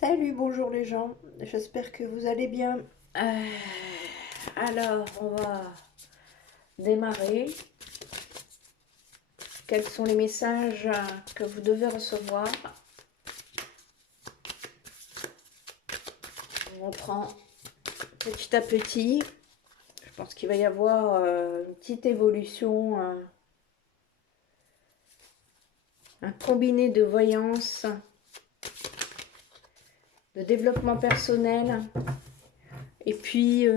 Salut, bonjour les gens, j'espère que vous allez bien. Euh, alors, on va démarrer. Quels sont les messages que vous devez recevoir? On prend petit à petit. Je pense qu'il va y avoir une petite évolution, un combiné de voyance, de développement personnel et puis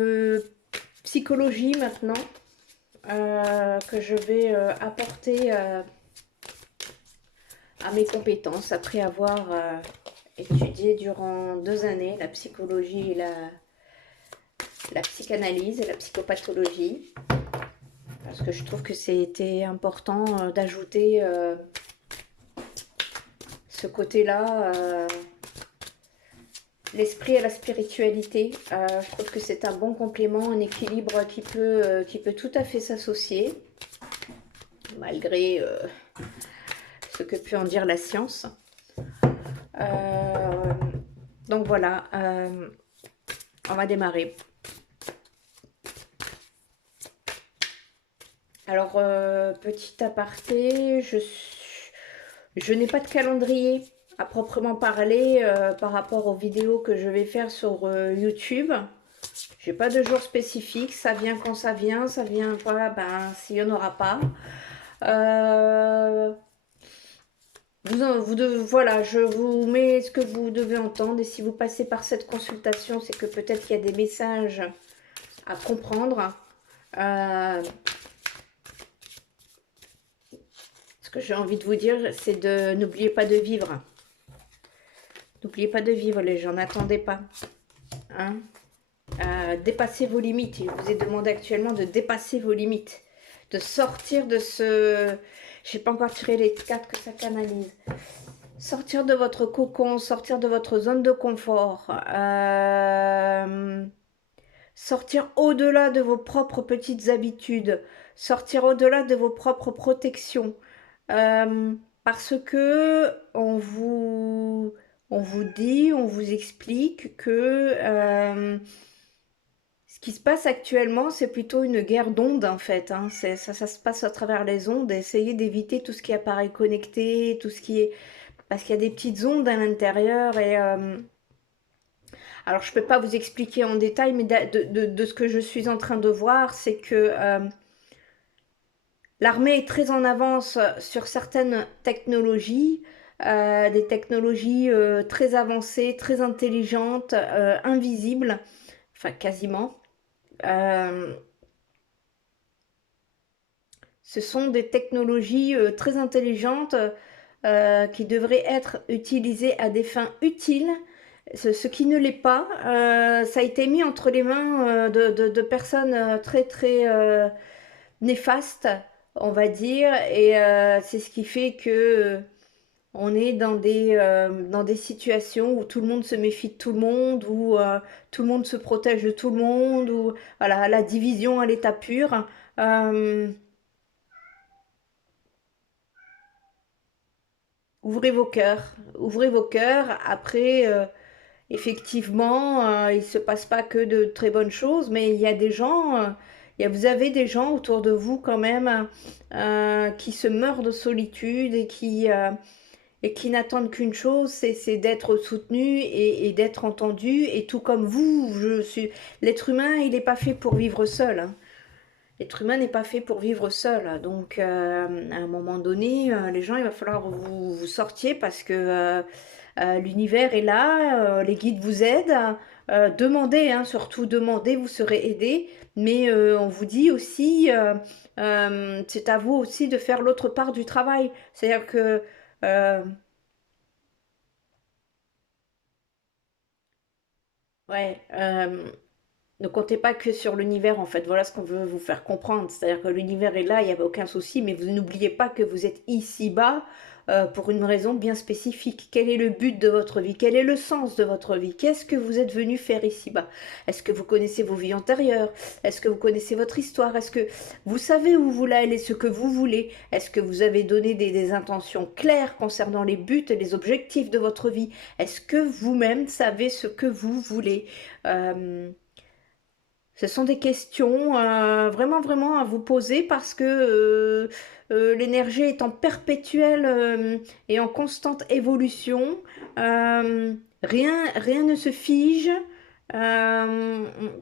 psychologie maintenant. Que je vais apporter à mes compétences après avoir étudié durant 2 années la psychologie et la psychanalyse et la psychopathologie. Parce que je trouve que c'était important d'ajouter ce côté-là, l'esprit à la spiritualité. Je trouve que c'est un bon complément, un équilibre qui peut tout à fait s'associer, malgré ce que peut en dire la science. Donc voilà, on va démarrer. Alors, petit aparté, je n'ai pas de calendrier à proprement parler par rapport aux vidéos que je vais faire sur YouTube. J'ai pas de jour spécifique, ça vient quand ça vient pas, ben s'il n'y en aura pas. Voilà, je vous mets ce que vous devez entendre et si vous passez par cette consultation, c'est que peut-être qu'il y a des messages à comprendre. Ce que j'ai envie de vous dire, c'est de n'oubliez pas de vivre. N'oubliez pas de vivre, les gens, n'attendez pas. Hein, dépassez vos limites. Il vous est demandé actuellement de dépasser vos limites. De sortir de ce... Je n'ai pas encore tiré les cartes que ça canalise. Sortir de votre cocon, sortir de votre zone de confort. Sortir au-delà de vos propres petites habitudes. Sortir au-delà de vos propres protections. Parce que on vous dit, on vous explique que ce qui se passe actuellement, c'est plutôt une guerre d'ondes en fait. Hein. Ça se passe à travers les ondes. Essayez d'éviter tout ce qui apparaît connecté, tout ce qui est... Parce qu'il y a des petites ondes à l'intérieur et... alors je ne peux pas vous expliquer en détail, mais de ce que je suis en train de voir, c'est que... l'armée est très en avance sur certaines technologies, des technologies très avancées, très intelligentes, invisibles, enfin quasiment. Euh, Ce sont des technologies très intelligentes qui devraient être utilisées à des fins utiles. Ce qui ne l'est pas, ça a été mis entre les mains de personnes très très néfastes, on va dire, et c'est ce qui fait que on est dans des situations où tout le monde se méfie de tout le monde, où tout le monde se protège de tout le monde, où voilà, la division à l'état pur. Euh, Ouvrez vos cœurs, ouvrez vos cœurs. Après, effectivement, il ne se passe pas que de très bonnes choses, mais il y a des gens, vous avez des gens autour de vous quand même qui se meurent de solitude et qui n'attendent qu'une chose, c'est d'être soutenu et d'être entendu. Et tout comme vous, l'être humain, il n'est pas fait pour vivre seul. Hein. L'être humain n'est pas fait pour vivre seul. Donc, à un moment donné, les gens, il va falloir vous sortiez parce que l'univers est là, les guides vous aident. Demandez, hein, surtout demandez, vous serez aidé. Mais on vous dit aussi, c'est à vous aussi de faire l'autre part du travail. C'est-à-dire que euh, ouais, ne comptez pas que sur l'univers en fait. Voilà ce qu'on veut vous faire comprendre. C'est-à-dire que l'univers est là, il n'y a aucun souci, mais vous n'oubliez pas que vous êtes ici-bas pour une raison bien spécifique. Quel est le but de votre vie? Quel est le sens de votre vie? Qu'est-ce que vous êtes venu faire ici-bas? Est-ce que vous connaissez vos vies antérieures? Est-ce que vous connaissez votre histoire? Est-ce que vous savez où vous voulez aller, ce que vous voulez? Est-ce que vous avez donné des intentions claires concernant les buts et les objectifs de votre vie? Est-ce que vous-même savez ce que vous voulez? Ce sont des questions vraiment, vraiment à vous poser parce que l'énergie est en perpétuelle et en constante évolution. Rien ne se fige.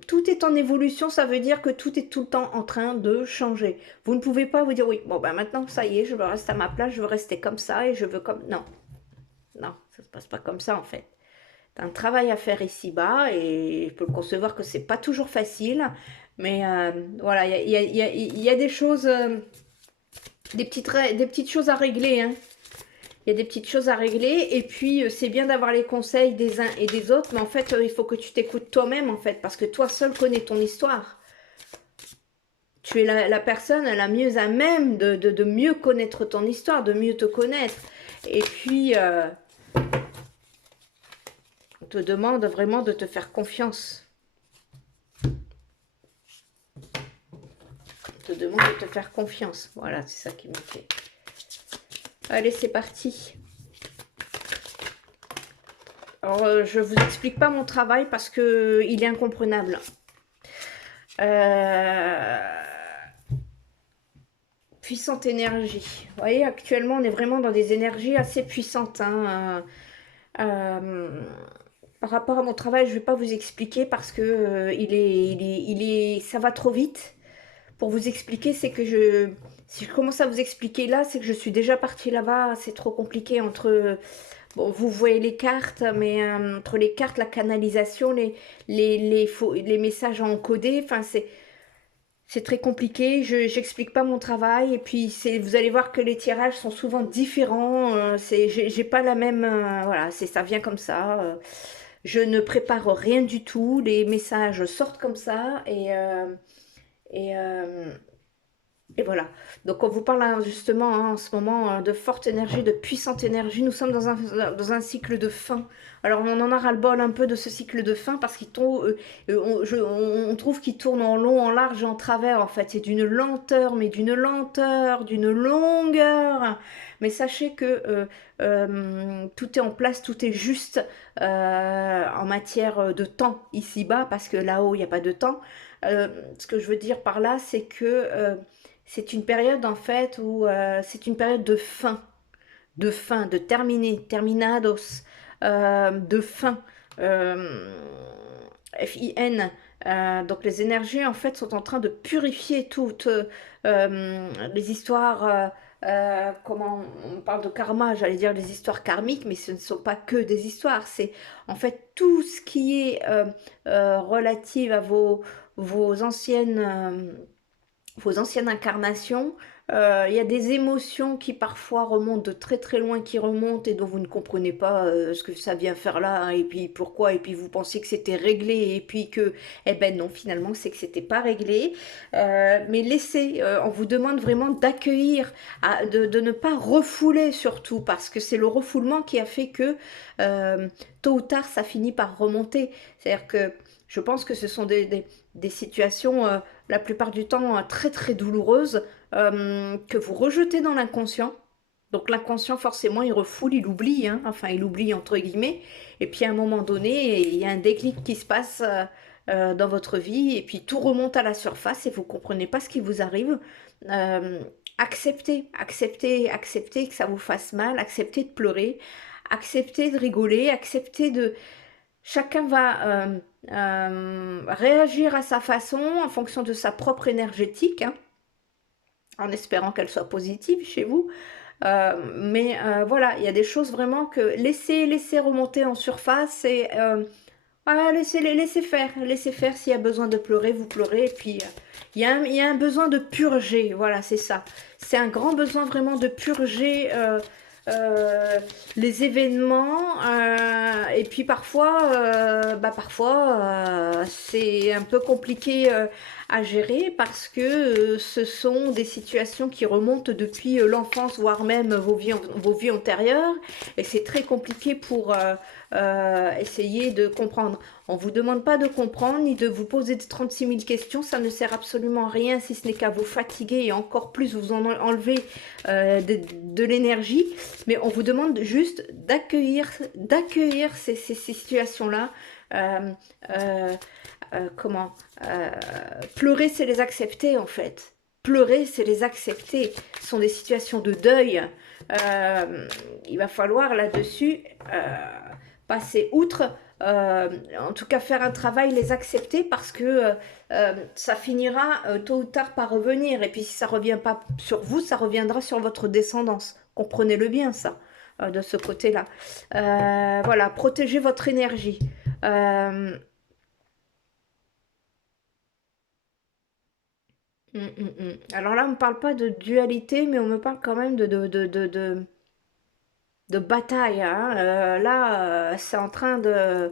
Tout est en évolution, ça veut dire que tout est tout le temps en train de changer. Vous ne pouvez pas vous dire, oui, bon, ben maintenant, ça y est, je veux rester à ma place, je veux rester comme ça et je veux comme... Non, non, ça ne se passe pas comme ça en fait. Un travail à faire ici-bas et je peux le concevoir que c'est pas toujours facile, mais voilà, il y a des choses, des petites choses à régler, hein. Il y a des petites choses à régler et puis c'est bien d'avoir les conseils des uns et des autres, mais en fait, il faut que tu t'écoutes toi-même en fait, parce que toi seul connais ton histoire. Tu es la personne la mieux à même de mieux connaître ton histoire, de mieux te connaître. Et puis... on te demande vraiment de te faire confiance. On te demande de te faire confiance. Voilà, c'est ça qui me fait. Allez, c'est parti. Alors, je vous explique pas mon travail parce que il est incomprenable. Puissante énergie. Vous voyez, actuellement, on est vraiment dans des énergies assez puissantes. Hein. Par rapport à mon travail, je ne vais pas vous expliquer parce que ça va trop vite. Pour vous expliquer, c'est que si je commence à vous expliquer là, c'est que je suis déjà partie là-bas. C'est trop compliqué entre... Bon, vous voyez les cartes, mais entre les cartes, la canalisation, les messages encodés, enfin, c'est très compliqué. J'explique pas mon travail. Et puis, vous allez voir que les tirages sont souvent différents. J'ai pas la même... voilà, ça vient comme ça. Je ne prépare rien du tout. Les messages sortent comme ça. Et, et voilà. Donc, on vous parle hein, justement hein, en ce moment de forte énergie, de puissante énergie. Nous sommes dans un cycle de fin. Alors, on en a ras-le-bol un peu de ce cycle de fin parce on trouve qu'il tourne en long, en large et en travers. En fait, c'est d'une lenteur, mais d'une lenteur, d'une longueur. Mais sachez que tout est en place, tout est juste en matière de temps ici-bas parce que là-haut, il n'y a pas de temps. Ce que je veux dire par là, c'est que c'est une période en fait où c'est une période de fin, de terminer, terminados, de fin, F-I-N. Donc les énergies en fait sont en train de purifier toutes les histoires. Comment on parle de karma, j'allais dire des histoires karmiques, mais ce ne sont pas que des histoires. C'est en fait tout ce qui est relative à vos anciennes incarnations. Il y a des émotions qui parfois remontent de très très loin, qui remontent et dont vous ne comprenez pas ce que ça vient faire là, hein, et puis pourquoi, et puis vous pensez que c'était réglé, et puis que, eh ben non, finalement c'est que c'était pas réglé. Mais laissez, on vous demande vraiment d'accueillir, de ne pas refouler surtout, parce que c'est le refoulement qui a fait que tôt ou tard ça finit par remonter. C'est-à-dire que je pense que ce sont des situations, la plupart du temps, très très douloureuses, que vous rejetez dans l'inconscient. Donc l'inconscient, forcément, il refoule, il oublie, hein, enfin il oublie entre guillemets. Et puis à un moment donné, il y a un déclic qui se passe dans votre vie, et puis tout remonte à la surface et vous ne comprenez pas ce qui vous arrive. Acceptez que ça vous fasse mal, acceptez de pleurer, acceptez de rigoler, acceptez de... Chacun va réagir à sa façon en fonction de sa propre énergétique, hein, en espérant qu'elle soit positive chez vous. Mais voilà, il y a des choses vraiment que laissez remonter en surface et voilà, laissez faire s'il y a besoin de pleurer, vous pleurez. Et puis il y a un besoin de purger, voilà, c'est ça. C'est un grand besoin vraiment de purger euh, les événements, et puis parfois c'est un peu compliqué à gérer parce que ce sont des situations qui remontent depuis l'enfance, voire même vos vies antérieures, et c'est très compliqué pour essayer de comprendre. On ne vous demande pas de comprendre ni de vous poser 36 000 questions, ça ne sert absolument à rien si ce n'est qu'à vous fatiguer et encore plus vous en enlever de l'énergie. Mais on vous demande juste d'accueillir ces situations-là. Euh, euh, comment pleurer, c'est les accepter en fait. Pleurer, c'est les accepter. Ce sont des situations de deuil. Euh, il va falloir là-dessus passer outre. En tout cas, faire un travail, les accepter parce que ça finira tôt ou tard par revenir. Et puis, si ça ne revient pas sur vous, ça reviendra sur votre descendance. Comprenez-le bien, ça, de ce côté-là. Voilà, protégez votre énergie. Euh, Alors là, on ne me parle pas de dualité, mais on me parle quand même de bataille, hein. Là, c'est en train de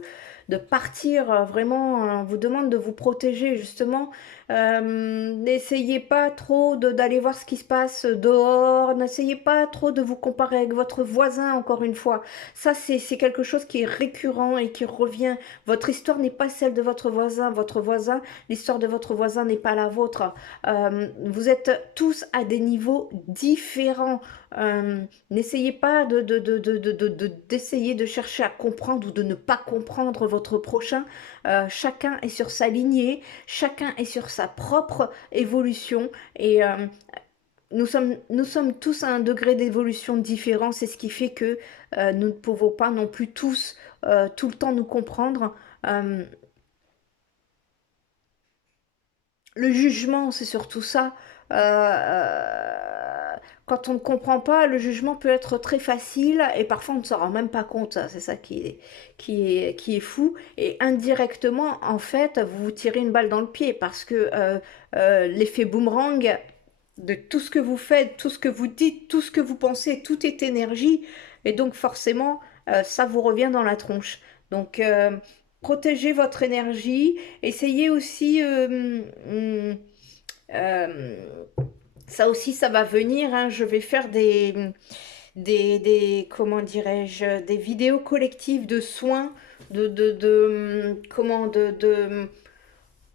partir vraiment. On vous demande de vous protéger, justement. N'essayez pas trop d'aller voir ce qui se passe dehors. N'essayez pas trop de vous comparer avec votre voisin, encore une fois. Ça, c'est quelque chose qui est récurrent et qui revient. Votre histoire n'est pas celle de votre voisin. Votre voisin, l'histoire de votre voisin n'est pas la vôtre. Vous êtes tous à des niveaux différents. N'essayez pas d'essayer de chercher à comprendre ou de ne pas comprendre votre prochain. Chacun est sur sa lignée, chacun est sur sa propre évolution et nous sommes tous à un degré d'évolution différent. C'est ce qui fait que nous ne pouvons pas non plus tous tout le temps nous comprendre. Euh, Le jugement, c'est surtout ça. Quand on ne comprend pas, le jugement peut être très facile et parfois on ne s'en rend même pas compte. C'est ça qui est fou. Et indirectement, en fait, vous vous tirez une balle dans le pied parce que l'effet boomerang de tout ce que vous faites, tout ce que vous dites, tout ce que vous pensez, tout est énergie. Et donc forcément, ça vous revient dans la tronche. Donc, protégez votre énergie. Essayez aussi, euh, ça aussi, ça va venir, hein. Je vais faire comment dirais-je, des vidéos collectives de soins, comment,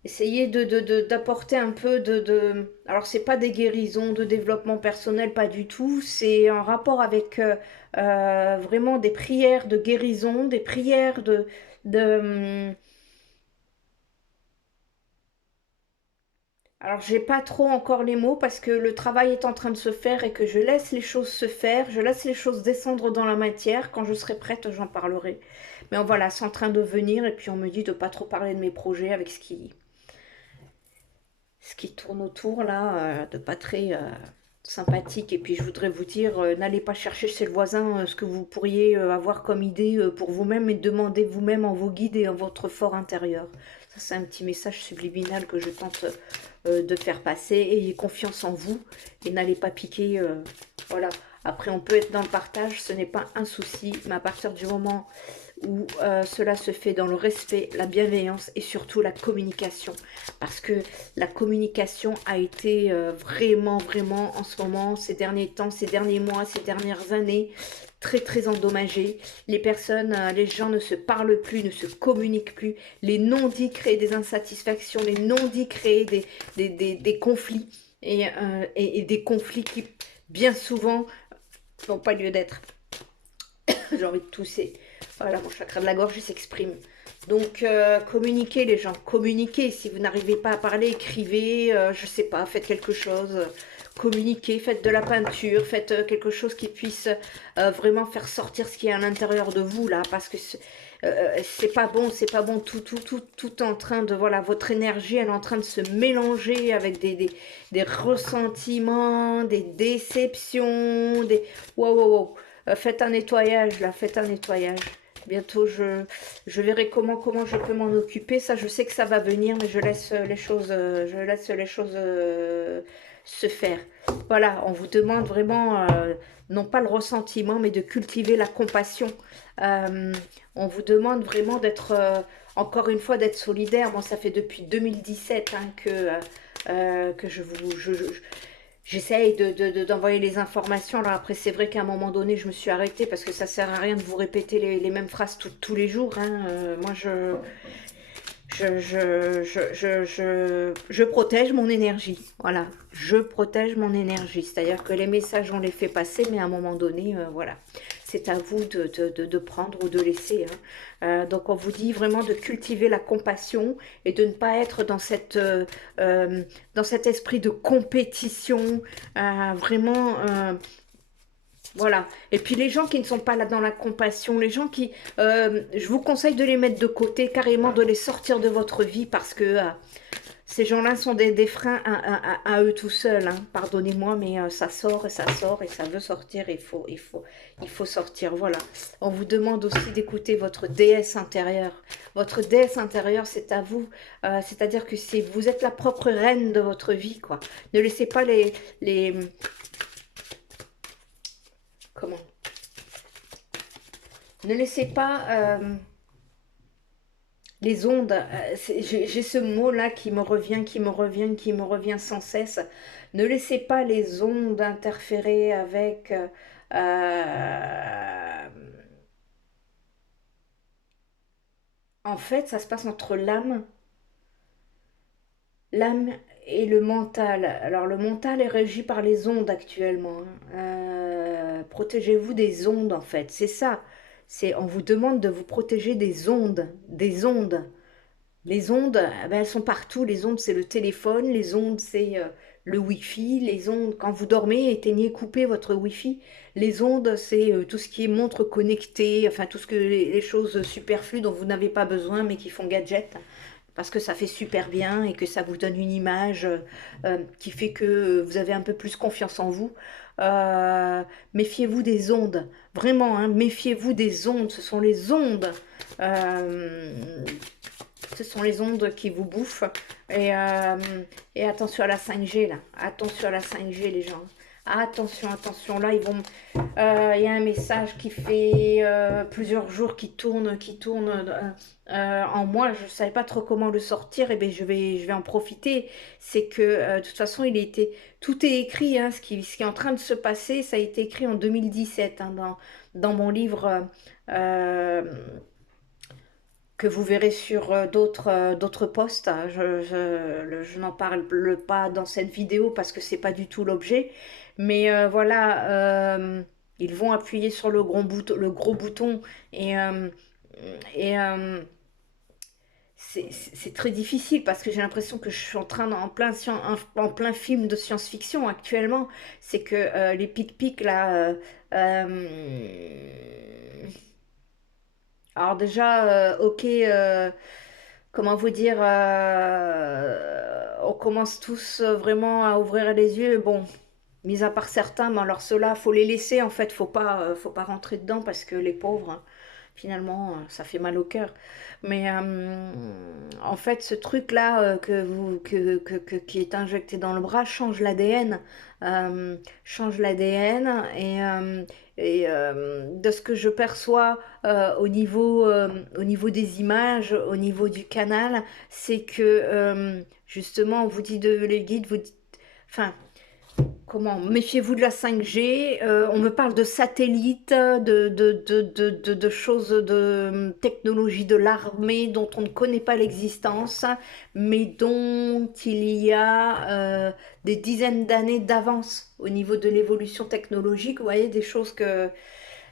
essayer d'apporter un peu alors c'est pas des guérisons, de développement personnel, pas du tout. C'est en rapport avec vraiment des prières de guérison, des prières de, Alors, j'ai pas trop encore les mots parce que le travail est en train de se faire et que je laisse les choses se faire, je laisse les choses descendre dans la matière. Quand je serai prête, j'en parlerai. Mais voilà, c'est en train de venir et puis on me dit de pas trop parler de mes projets avec ce qui tourne autour là, de pas très sympathique. Et puis je voudrais vous dire, n'allez pas chercher chez le voisin ce que vous pourriez avoir comme idée pour vous-même et demandez vous-même en vos guides et en votre fort intérieur. Ça, c'est un petit message subliminal que je tente de faire passer. Ayez confiance en vous et n'allez pas piquer. Voilà. Après, on peut être dans le partage, ce n'est pas un souci, mais à partir du moment où cela se fait dans le respect, la bienveillance et surtout la communication. Parce que la communication a été vraiment en ce moment, ces derniers temps, ces derniers mois, ces dernières années, très endommagée. Les personnes, les gens ne se parlent plus, ne se communiquent plus. Les non-dits créent des insatisfactions, les non-dits créent des conflits. Et des conflits qui, bien souvent, n'ont pas lieu d'être. J'ai envie de tousser. Voilà, mon chakra de la gorge il s'exprime. Donc, communiquez les gens, communiquez. Si vous n'arrivez pas à parler, écrivez, je sais pas, faites quelque chose. Communiquez, faites de la peinture, faites quelque chose qui puisse vraiment faire sortir ce qui est à l'intérieur de vous, là. Parce que c'est pas bon, tout en train de, voilà, votre énergie, elle est en train de se mélanger avec des ressentiments, des déceptions, des... Wow, wow, wow. Faites un nettoyage, là, faites un nettoyage. Bientôt, je verrai comment je peux m'en occuper. Ça, je sais que ça va venir, mais je laisse les choses se faire. Voilà, on vous demande vraiment, non pas le ressentiment, mais de cultiver la compassion. Euh, on vous demande vraiment d'être, encore une fois, d'être solidaire. Moi, ça fait depuis 2017 hein, que j'essaye d'envoyer les informations. Alors après, c'est vrai qu'à un moment donné, je me suis arrêtée parce que ça sert à rien de vous répéter les mêmes phrases tous les jours. Hein. Moi, je protège mon énergie. Voilà, je protège mon énergie. C'est-à-dire que les messages, on les fait passer, mais à un moment donné, voilà. C'est à vous de prendre ou de laisser. Hein. Donc, on vous dit vraiment de cultiver la compassion et de ne pas être dans cet esprit de compétition. Vraiment, voilà. Et puis les gens qui ne sont pas là dans la compassion, les gens qui, je vous conseille de les mettre de côté, carrément de les sortir de votre vie parce que ces gens-là sont des freins à eux tout seuls. Hein. Pardonnez-moi, mais ça sort et ça sort et ça veut sortir. Il faut sortir. Voilà. On vous demande aussi d'écouter votre déesse intérieure. Votre déesse intérieure, c'est à vous. C'est-à-dire que vous êtes la propre reine de votre vie, quoi. Ne laissez pas les comment? Ne laissez pas les ondes. J'ai ce mot-là qui me revient, qui me revient sans cesse. Ne laissez pas les ondes interférer avec. Euh, en fait, ça se passe entre l'âme et le mental. Alors, le mental est régi par les ondes actuellement. Hein. Protégez-vous des ondes, en fait. C'est ça. On vous demande de vous protéger des ondes. Des ondes. Les ondes, ben, elles sont partout. Les ondes, c'est le téléphone. Les ondes, c'est le Wi-Fi. Les ondes, quand vous dormez, éteignez, coupez votre Wi-Fi. Les ondes, c'est tout ce qui est montre connectée, enfin tout ce que les choses superflues dont vous n'avez pas besoin mais qui font gadget. Parce que ça fait super bien et que ça vous donne une image qui fait que vous avez un peu plus confiance en vous. Méfiez-vous des ondes. Vraiment, hein, méfiez-vous des ondes. Ce sont les ondes. euh, Ce sont les ondes qui vous bouffent. Et, euh, et attention à la 5G, là. Attention à la 5G, les gens. Attention, attention. Là, il y a un message qui fait plusieurs jours qui tourne en moi. Je ne savais pas trop comment le sortir. Et bien, je vais en profiter. C'est que, de toute façon, tout est écrit. Hein, ce qui est en train de se passer, ça a été écrit en 2017 hein, dans mon livre. Euh, que vous verrez sur d'autres posts. Hein. Je n'en parle pas dans cette vidéo parce que c'est pas du tout l'objet. Mais voilà, ils vont appuyer sur le gros bouton et, et c'est très difficile parce que j'ai l'impression que je suis en plein film de science-fiction actuellement. C'est que les pic-pic là. Alors déjà, ok, comment vous dire, on commence tous vraiment à ouvrir les yeux. Bon, mis à part certains, mais alors ceux-là, faut les laisser en fait, faut pas rentrer dedans parce que les pauvres, hein, finalement, ça fait mal au cœur. Mais en fait, ce truc-là qui est injecté dans le bras change l'ADN et de ce que je perçois au niveau des images, au niveau du canal, c'est que justement, on vous dit les guides, enfin, comment, méfiez-vous de la 5G. On me parle de satellites, de choses, de technologies de l'armée dont on ne connaît pas l'existence, mais dont il y a des dizaines d'années d'avance au niveau de l'évolution technologique. Vous voyez, des choses que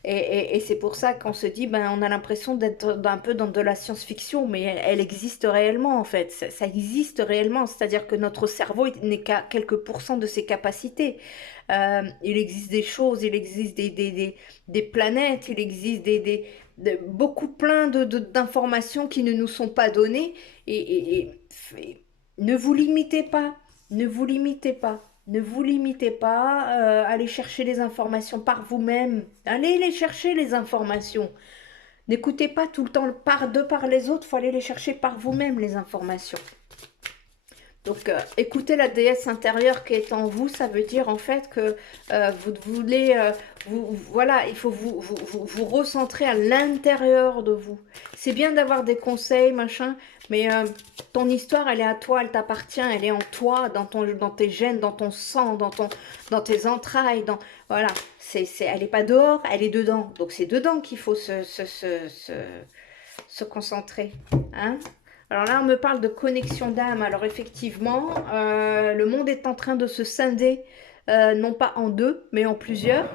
et c'est pour ça qu'on se dit, ben, on a l'impression d'être un peu dans de la science-fiction, mais elle existe réellement en fait. Ça existe réellement, c'est-à-dire que notre cerveau n'est qu'à quelques pourcents de ses capacités. Il existe des choses, il existe des planètes, il existe beaucoup plein d'informations qui ne nous sont pas données. Et ne vous limitez pas, ne vous limitez pas. Ne vous limitez pas, allez chercher les informations par vous-même. Allez les chercher les informations. N'écoutez pas tout le temps par les autres, il faut aller les chercher par vous-même les informations. Donc, écoutez la déesse intérieure qui est en vous, ça veut dire en fait que vous voulez, voilà, il faut vous recentrer à l'intérieur de vous. C'est bien d'avoir des conseils, machin, mais ton histoire, elle est à toi, elle t'appartient, elle est en toi, dans tes gènes, dans ton sang, dans tes entrailles, voilà, elle n'est pas dehors, elle est dedans. Donc c'est dedans qu'il faut se concentrer, hein. Alors là, on me parle de connexion d'âme. Alors effectivement, le monde est en train de se scinder, non pas en deux, mais en plusieurs.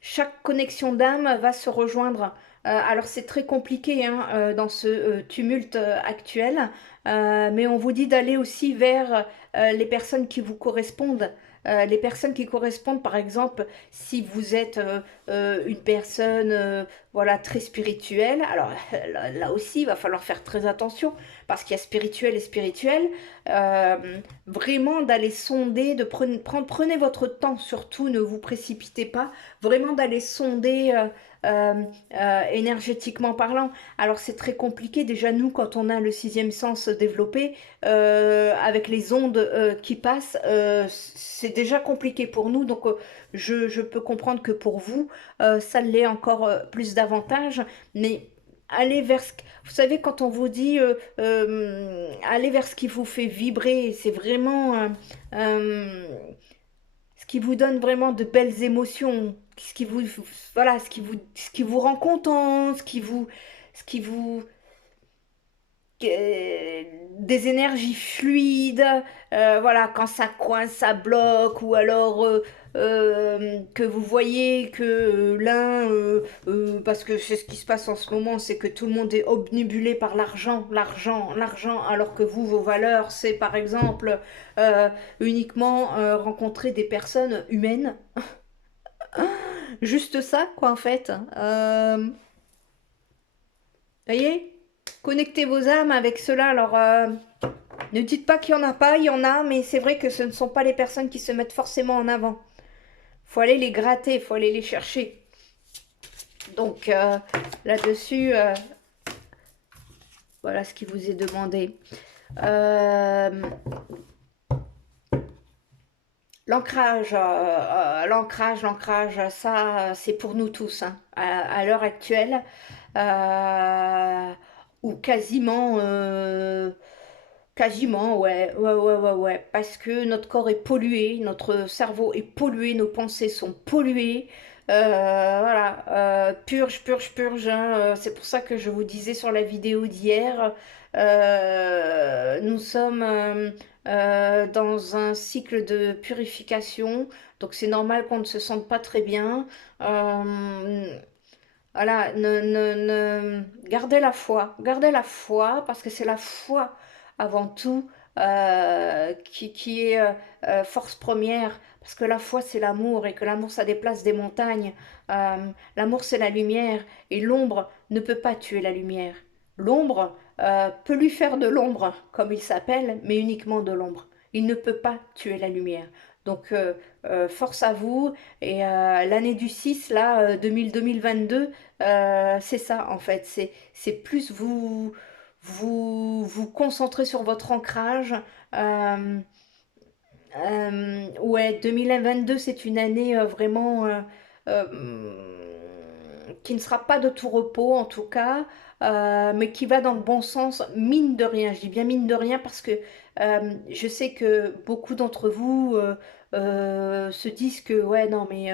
Chaque connexion d'âme va se rejoindre. Alors c'est très compliqué hein, dans ce tumulte actuel, mais on vous dit d'aller aussi vers les personnes qui vous correspondent. Les personnes qui correspondent, par exemple, si vous êtes une personne voilà, très spirituelle, alors là aussi, il va falloir faire très attention, parce qu'il y a spirituel et spirituel, euh, vraiment d'aller sonder, prenez votre temps, surtout ne vous précipitez pas, vraiment d'aller sonder énergétiquement parlant. Alors c'est très compliqué, déjà nous, quand on a le sixième sens développé, avec les ondes qui passent, c'est déjà compliqué pour nous, donc je peux comprendre que pour vous, ça l'est encore plus davantage, mais allez vers vous savez, quand on vous dit allez vers ce qui vous fait vibrer, c'est vraiment ce qui vous donne vraiment de belles émotions, ce qui vous, voilà, ce qui vous rend content, ce qui vous, des énergies fluides, voilà, quand ça coince, ça bloque, ou alors que vous voyez que parce que c'est ce qui se passe en ce moment, c'est que tout le monde est obnubilé par l'argent, l'argent, l'argent, alors que vous, vos valeurs, c'est par exemple uniquement rencontrer des personnes humaines. Juste ça, quoi, en fait. Voyez? Connectez vos âmes avec cela. Alors, ne dites pas qu'il n'y en a pas, il y en a, mais c'est vrai que ce ne sont pas les personnes qui se mettent forcément en avant. Faut aller les gratter, faut aller les chercher. Donc, là-dessus, voilà ce qui vous est demandé. L'ancrage, ça, c'est pour nous tous, hein, à l'heure actuelle, ou quasiment, quasiment, ouais, ouais, ouais, ouais, ouais, parce que notre corps est pollué, notre cerveau est pollué, nos pensées sont polluées, voilà, purge, purge, purge, hein, c'est pour ça que je vous disais sur la vidéo d'hier, nous sommes dans un cycle de purification, donc c'est normal qu'on ne se sente pas très bien. Voilà, gardez la foi, parce que c'est la foi avant tout qui est force première, parce que la foi c'est l'amour, et que l'amour ça déplace des montagnes. L'amour c'est la lumière, et l'ombre ne peut pas tuer la lumière. L'ombre peut lui faire de l'ombre, comme il s'appelle, mais uniquement de l'ombre. Il ne peut pas tuer la lumière. Donc force à vous, et l'année du 6 là, 2022, c'est ça en fait, c'est plus vous concentrer sur votre ancrage. Euh, ouais, 2022, c'est une année vraiment qui ne sera pas de tout repos en tout cas, mais qui va dans le bon sens, mine de rien. Je dis bien mine de rien parce que je sais que beaucoup d'entre vous se disent que ouais, non, mais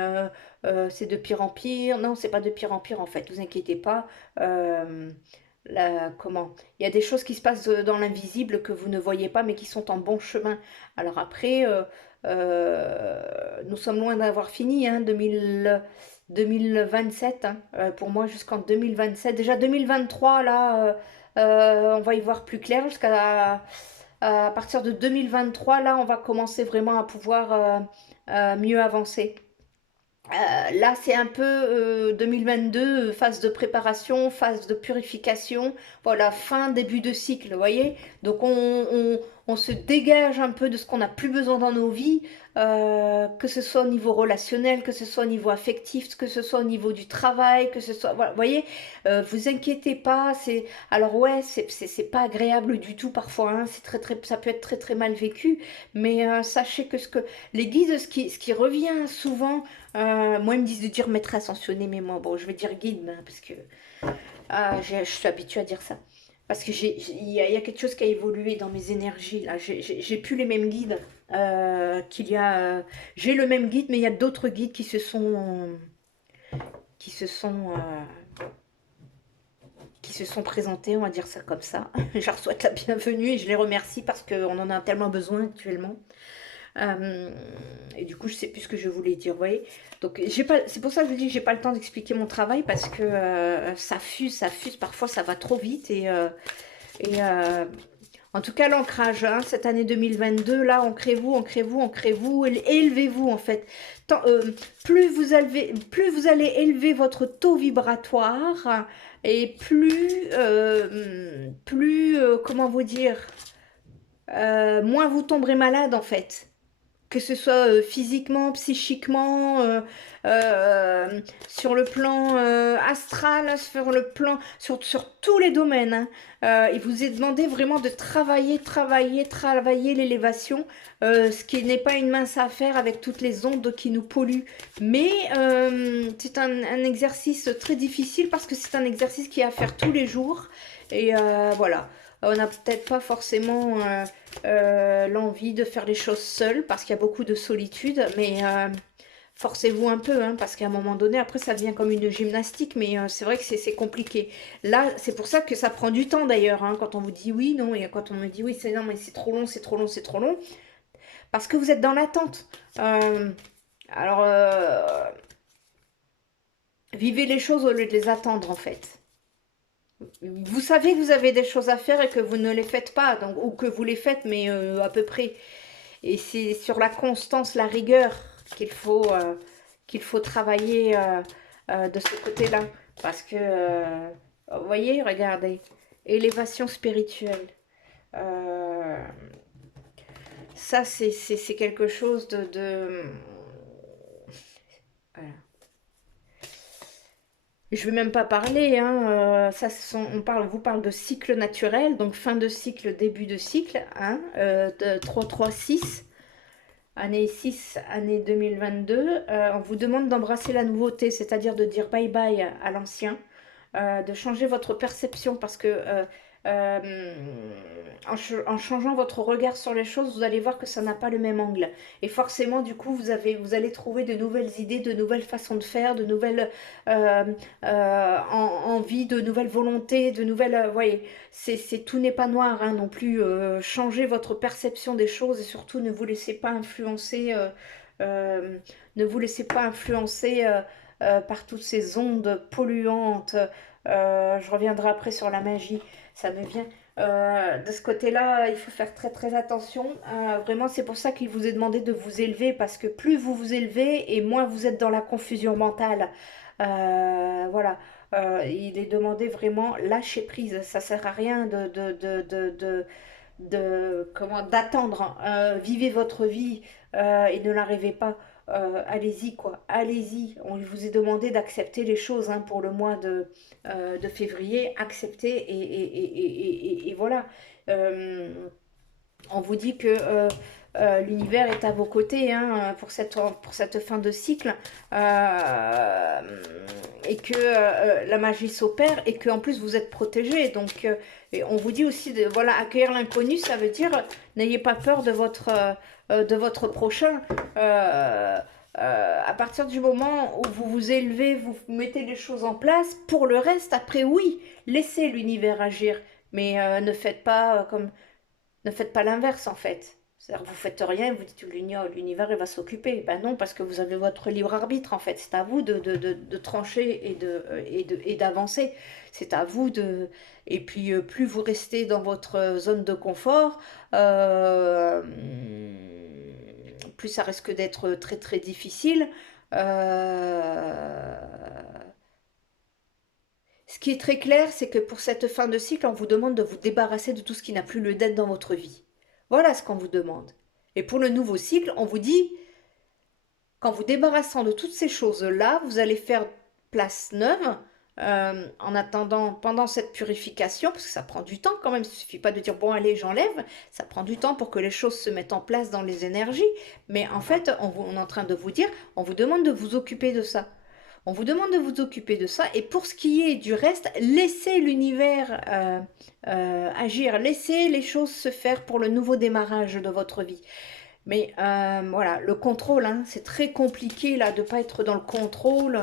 c'est de pire en pire. Non, c'est pas de pire en pire en fait, vous inquiétez pas. Euh, comment? Il y a des choses qui se passent dans l'invisible que vous ne voyez pas, mais qui sont en bon chemin. Alors après, nous sommes loin d'avoir fini, hein, 2027, hein, pour moi jusqu'en 2027. Déjà 2023, là, on va y voir plus clair à partir de 2023, là, on va commencer vraiment à pouvoir mieux avancer. Là, c'est un peu 2022, phase de préparation, phase de purification, voilà, fin, début de cycle, vous voyez? Donc, on se dégage un peu de ce qu'on n'a plus besoin dans nos vies, que ce soit au niveau relationnel, que ce soit au niveau affectif, que ce soit au niveau du travail, que ce soit, voilà, vous voyez, vous inquiétez pas, alors ouais, c'est pas agréable du tout parfois, hein, ça peut être très très mal vécu, mais sachez que les guides, ce qui revient souvent, moi ils me disent de dire maître ascensionné, mais moi, bon, je vais dire guide, hein, parce que je suis habituée à dire ça. Parce que il y a quelque chose qui a évolué dans mes énergies là. J'ai plus les mêmes guides qu'il y a. J'ai le même guide, mais il y a d'autres guides qui se sont présentés, on va dire ça comme ça. Je leur souhaite la bienvenue et je les remercie parce qu'on en a tellement besoin actuellement. Et du coup, je sais plus ce que je voulais dire, vous voyez. Donc, c'est pour ça que je vous dis que j'ai pas le temps d'expliquer mon travail parce que ça fuse, parfois ça va trop vite. Et en tout cas, l'ancrage, hein, cette année 2022, là, ancrez-vous, ancrez-vous, ancrez-vous, élevez-vous en fait. Plus vous allez élever votre taux vibratoire et comment vous dire, moins vous tomberez malade en fait, que ce soit physiquement, psychiquement, sur le plan astral, sur tous les domaines, hein. Il vous est demandé vraiment de travailler, travailler, travailler l'élévation, ce qui n'est pas une mince affaire avec toutes les ondes qui nous polluent. Mais c'est un exercice très difficile parce que c'est un exercice qui est à faire tous les jours. Et voilà, on n'a peut-être pas forcément l'envie de faire les choses seul parce qu'il y a beaucoup de solitude, mais forcez-vous un peu, hein, parce qu'à un moment donné, après ça devient comme une gymnastique, mais c'est vrai que c'est compliqué. Là, c'est pour ça que ça prend du temps d'ailleurs, hein, quand on vous dit oui, non, et quand on me dit oui, c'est non, mais c'est trop long, c'est trop long, c'est trop long, parce que vous êtes dans l'attente. Alors, vivez les choses au lieu de les attendre en fait. Vous savez que vous avez des choses à faire et que vous ne les faites pas, donc, ou que vous les faites, mais à peu près. Et c'est sur la constance, la rigueur qu'il faut travailler de ce côté-là. Parce que, vous voyez, regardez, élévation spirituelle. Euh, Ça, c'est quelque chose voilà. Je ne vais même pas parler, hein, ça, on vous parle de cycle naturel, donc fin de cycle, début de cycle, hein, de 3-3-6. Année 6, année 2022, on vous demande d'embrasser la nouveauté, c'est-à-dire de dire bye bye à l'ancien, de changer votre perception parce que euh, en changeant votre regard sur les choses, vous allez voir que ça n'a pas le même angle. Et forcément, du coup, vous allez trouver de nouvelles idées, de nouvelles façons de faire, de nouvelles euh, envies, de nouvelles volontés, de nouvelles... voyez, tout n'est pas noir, hein, non plus. Changez votre perception des choses et surtout ne vous laissez pas influencer... ne vous laissez pas influencer par toutes ces ondes polluantes. Je reviendrai après sur la magie, ça me vient. De ce côté-là, il faut faire très très attention. Vraiment, c'est pour ça qu'il vous est demandé de vous élever, parce que plus vous vous élevez et moins vous êtes dans la confusion mentale. Voilà. Il est demandé vraiment lâcher prise. Ça sert à rien d'attendre. Vivez votre vie et ne la rêvez pas. Allez-y quoi, allez-y. On vous est demandé d'accepter les choses, hein, pour le mois de février. Acceptez et voilà. Euh, on vous dit que l'univers est à vos côtés, hein, pour cette fin de cycle, euh, et que la magie s'opère et qu'en plus vous êtes protégé. Donc, et on vous dit aussi de voilà, accueillir l'inconnu, ça veut dire n'ayez pas peur de votre prochain. À partir du moment où vous vous élevez, vous mettez les choses en place, pour le reste, après, oui, laissez l'univers agir, mais ne faites pas l'inverse en fait. C'est-à-dire que vous faites rien, vous dites l'univers il va s'occuper. Ben non, parce que vous avez votre libre arbitre en fait. C'est à vous de trancher et d'avancer. C'est à vous de... Et puis plus vous restez dans votre zone de confort, plus ça risque d'être très très difficile. Euh, Ce qui est très clair, c'est que pour cette fin de cycle, on vous demande de vous débarrasser de tout ce qui n'a plus lieu d'être dans votre vie. Voilà ce qu'on vous demande. Et pour le nouveau cycle, on vous dit, qu'en vous débarrassant de toutes ces choses-là, vous allez faire place neuve en attendant, pendant cette purification, parce que ça prend du temps quand même, il ne suffit pas de dire bon allez j'enlève, ça prend du temps pour que les choses se mettent en place dans les énergies, mais en fait on est en train de vous dire, on vous demande de vous occuper de ça. On vous demande de vous occuper de ça et pour ce qui est du reste, laissez l'univers agir, laissez les choses se faire pour le nouveau démarrage de votre vie. Mais voilà, le contrôle, hein, c'est très compliqué là de ne pas être dans le contrôle.